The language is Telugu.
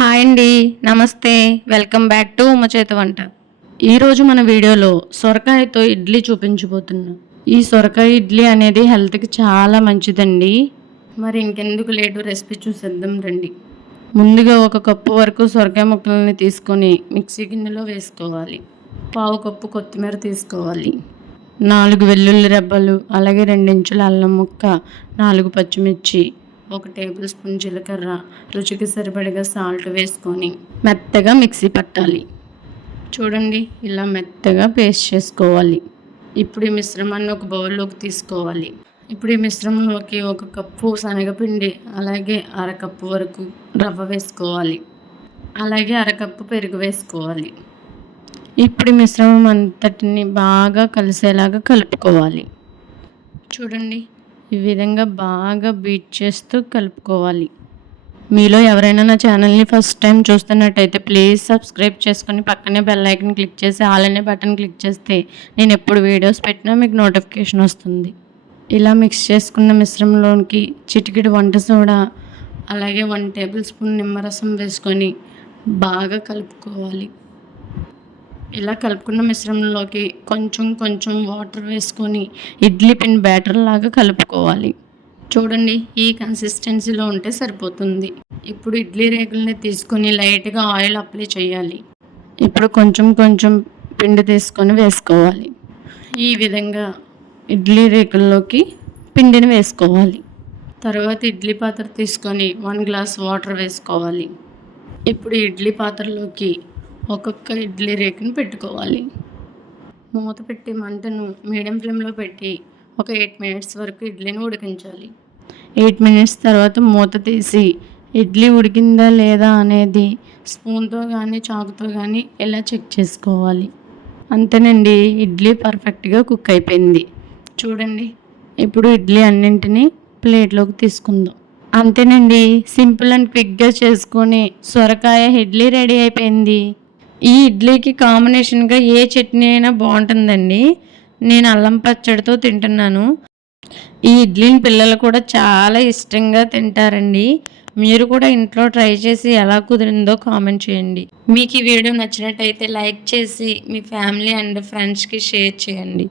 హాయ్ అండి, నమస్తే. వెల్కమ్ బ్యాక్ టు ఉమ్మ చేతి వంట. ఈరోజు మన వీడియోలో సొరకాయతో ఇడ్లీ చూపించబోతున్నాం. ఈ సొరకాయ ఇడ్లీ అనేది హెల్త్కి చాలా మంచిదండి. మరి ఇంకెందుకు లేటు, రెసిపీ చూసేద్దాం రండి. ముందుగా 1 కప్పు వరకు సొరకాయ ముక్కలని తీసుకొని మిక్సీ గిన్నెలో వేసుకోవాలి. 1/2 కప్పు కొత్తిమీర తీసుకోవాలి. 4 వెల్లుల్లి రెబ్బలు, అలాగే 2 ఇంచుల అల్లం ముక్క, 4 పచ్చిమిర్చి, 1 టేబుల్ స్పూన్ జీలకర్ర, రుచికి సరిపడగా సాల్ట్ వేసుకొని మెత్తగా మిక్సీ పట్టాలి. చూడండి, ఇలా మెత్తగా పేస్ట్ చేసుకోవాలి. ఇప్పుడు ఈ మిశ్రమాన్ని ఒక బౌల్లోకి తీసుకోవాలి. ఇప్పుడు ఈ మిశ్రమంలోకి 1 కప్పు శనగపిండి, అలాగే 1/2 కప్పు వరకు రవ్వ వేసుకోవాలి. అలాగే 1/2 కప్పు పెరుగు వేసుకోవాలి. ఇప్పుడు ఈ మిశ్రమం అంతటిని బాగా కలిసేలాగా కలుపుకోవాలి. చూడండి, ఈ విధంగా బాగా బీట్ చేస్తూ కలుపుకోవాలి. మీలో ఎవరైనా నా ఛానల్ని ఫస్ట్ టైం చూస్తున్నట్టయితే ప్లీజ్ సబ్స్క్రైబ్ చేసుకొని పక్కనే బెల్ ఐకన్ క్లిక్ చేసి ఆల్ అనే బటన్ క్లిక్ చేస్తే నేను ఎప్పుడు వీడియోస్ పెట్టినా మీకు నోటిఫికేషన్ వస్తుంది. ఇలా మిక్స్ చేసుకున్న మిశ్రమంలోనికి చిటికెడు వంట సోడా, అలాగే 1 టేబుల్ స్పూన్ నిమ్మరసం వేసుకొని బాగా కలుపుకోవాలి. ఇలా కలుపుకున్న మిశ్రమంలోకి కొంచెం కొంచెం వాటర్ వేసుకొని ఇడ్లీ పిండి బ్యాటర్ లాగా కలుపుకోవాలి. చూడండి, ఈ కన్సిస్టెన్సీలో ఉంటే సరిపోతుంది. ఇప్పుడు ఇడ్లీ రేకుల్ని తీసుకొని లైట్గా ఆయిల్ అప్లై చేయాలి. ఇప్పుడు కొంచెం కొంచెం పిండి తీసుకొని వేసుకోవాలి. ఈ విధంగా ఇడ్లీ రేకుల్లోకి పిండిని వేసుకోవాలి. తర్వాత ఇడ్లీ పాత్ర తీసుకొని 1 గ్లాస్ వాటర్ వేసుకోవాలి. ఇప్పుడు ఇడ్లీ పాత్రలోకి ఒక్కొక్క ఇడ్లీ రేకుని పెట్టుకోవాలి. మూత పెట్టి మంటను మీడియం ఫ్లేమ్లో పెట్టి ఒక 8 మినిట్స్ వరకు ఇడ్లీని ఉడికించాలి. 8 మినిట్స్ తర్వాత మూత తీసి ఇడ్లీ ఉడికిందా లేదా అనేది స్పూన్తో కానీ చాకుతో కానీ ఇలా చెక్ చేసుకోవాలి. అంతేనండి, ఇడ్లీ పర్ఫెక్ట్గా కుక్ అయిపోయింది. చూడండి, ఇప్పుడు ఇడ్లీ అన్నింటినీ ప్లేట్లోకి తీసుకుందాం. అంతేనండి, సింపుల్ అండ్ క్విక్గా చేసుకొని సొరకాయ ఇడ్లీ రెడీ అయిపోయింది. ఈ ఇడ్లీకి కాంబినేషన్గా ఏ చట్నీ అయినా బాగుంటుందండి. నేను అల్లం పచ్చడితో తింటున్నాను. ఈ ఇడ్లీని పిల్లలు కూడా చాలా ఇష్టంగా తింటారండి. మీరు కూడా ఇంట్లో ట్రై చేసి ఎలా కుదిరిందో కామెంట్ చేయండి. మీకు ఈ వీడియో నచ్చినట్టయితే లైక్ చేసి మీ ఫ్యామిలీ అండ్ ఫ్రెండ్స్కి షేర్ చేయండి.